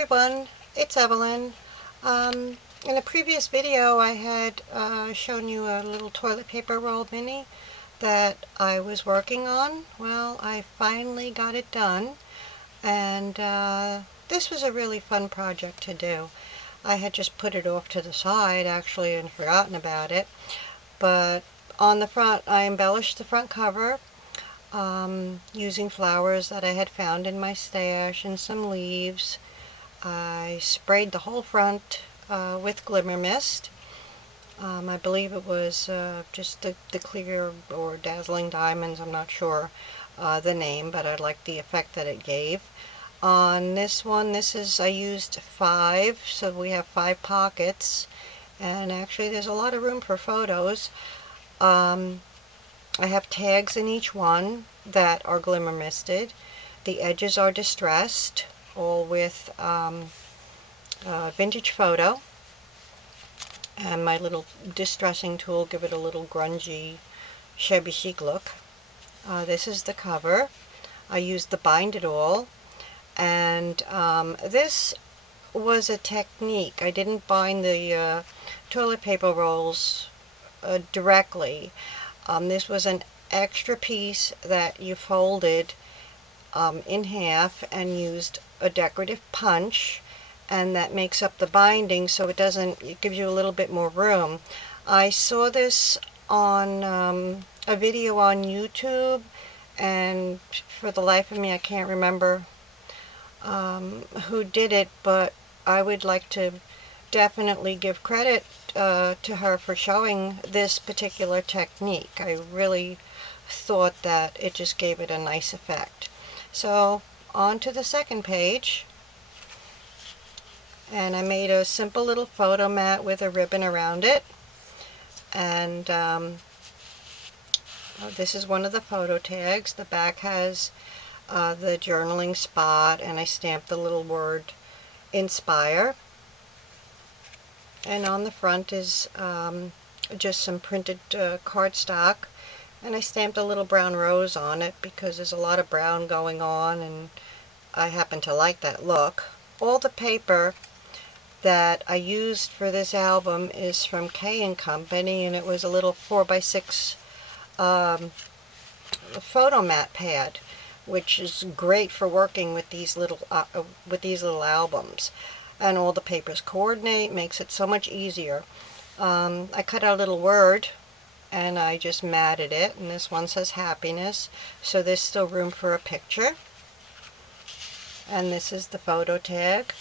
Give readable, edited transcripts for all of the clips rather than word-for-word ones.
everyone, it's Evelyn. In a previous video I had shown you a little toilet paper roll mini that I was working on. Well, I finally got it done, and this was a really fun project to do. I had just put it off to the side actually and forgotten about it, but on the front I embellished the front cover using flowers that I had found in my stash and some leaves. I sprayed the whole front with glimmer mist. I believe it was just the clear or dazzling diamonds, I'm not sure the name, but I liked the effect that it gave. On this one, I used 5, so we have 5 pockets, and actually there's a lot of room for photos. I have tags in each one that are glimmer misted. The edges are distressed, all with vintage photo, and my little distressing tool give it a little grungy, shabby chic look. This is the cover. I used the bind it all, and this was a technique. I didn't bind the toilet paper rolls directly. This was an extra piece that you folded in half and used a decorative punch, and that makes up the binding, so it gives you a little bit more room. I saw this on a video on YouTube, and for the life of me I can't remember who did it, but I would like to definitely give credit to her for showing this particular technique. I really thought that it just gave it a nice effect. So on to the second page, and I made a simple little photo mat with a ribbon around it, and this is one of the photo tags. The back has the journaling spot, and I stamped the little word inspire, and on the front is just some printed cardstock, and I stamped a little brown rose on it because there's a lot of brown going on and I happen to like that look. All the paper that I used for this album is from K & Company, and it was a little 4x6 photo mat pad, which is great for working with these little albums. And all the papers coordinate, makes it so much easier. I cut out a little word and I just matted it, and this one says happiness, so there's still room for a picture. And this is the photo tag.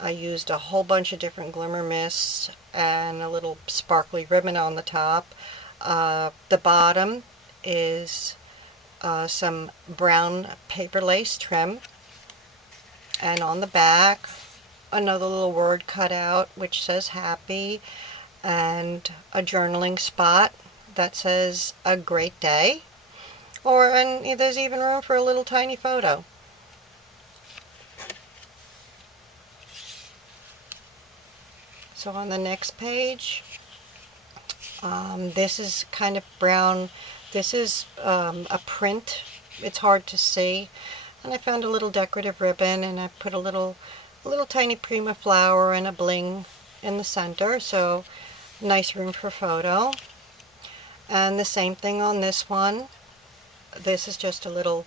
I used a whole bunch of different glimmer mists and a little sparkly ribbon on the top. The bottom is some brown paper lace trim, and on the back another little word cut out which says happy, and a journaling spot that says a great day, and there's even room for a little tiny photo. So on the next page, this is kind of brown. This is a print. It's hard to see, and I found a little decorative ribbon, and I put a little tiny prima flower and a bling in the center, so nice room for photo. And the same thing on this one. This is just a little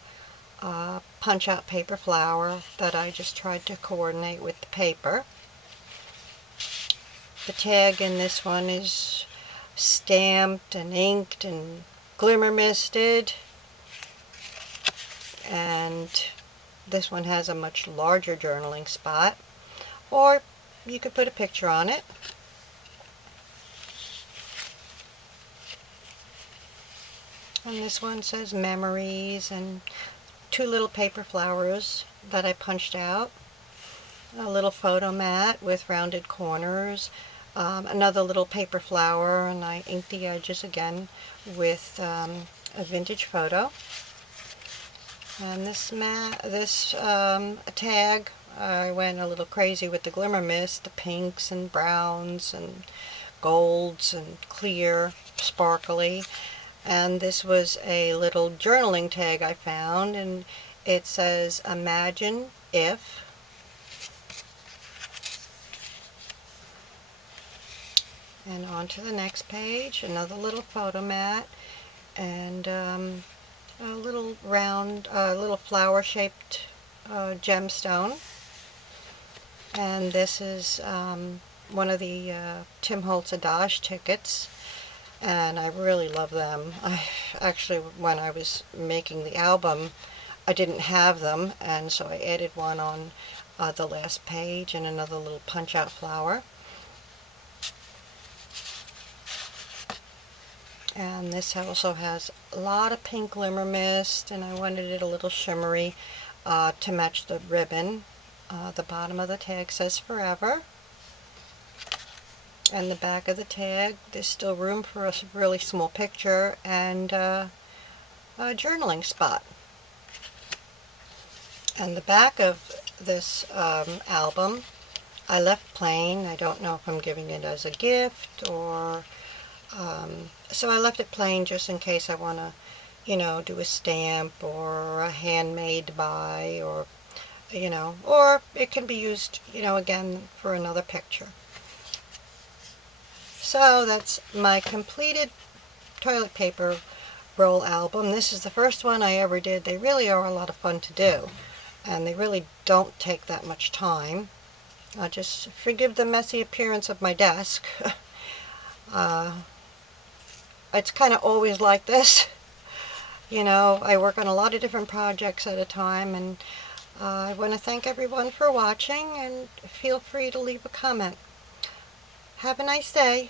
punch out paper flower that I just tried to coordinate with the paper. The tag in this one is stamped and inked and glimmer misted, and this one has a much larger journaling spot, or you could put a picture on it. And this one says memories, and 2 little paper flowers that I punched out, a little photo mat with rounded corners, another little paper flower, and I inked the edges again with a vintage photo. And this tag, I went a little crazy with the glimmer mist, the pinks and browns and golds and clear, sparkly. And this was a little journaling tag I found, and it says imagine if, And on to the next page, another little photo mat, and a little round, little flower-shaped gemstone. And this is one of the Tim Holtz Adage tickets, and I really love them. I actually, when I was making the album, I didn't have them, and so I added one on the last page, and another little punch-out flower. And this also has a lot of pink glimmer mist, and I wanted it a little shimmery to match the ribbon. The bottom of the tag says forever. And the back of the tag, there's still room for a really small picture and a journaling spot. And the back of this album, I left plain. I don't know if I'm giving it as a gift or... so I left it plain just in case I want to, you know, do a stamp or a handmade by, or, you know, or it can be used, you know, again for another picture. So that's my completed toilet paper roll album. This is the first one I ever did. They really are a lot of fun to do, and they really don't take that much time. Just forgive the messy appearance of my desk. It's kind of always like this. You know, I work on a lot of different projects at a time, and I want to thank everyone for watching, and feel free to leave a comment. Have a nice day.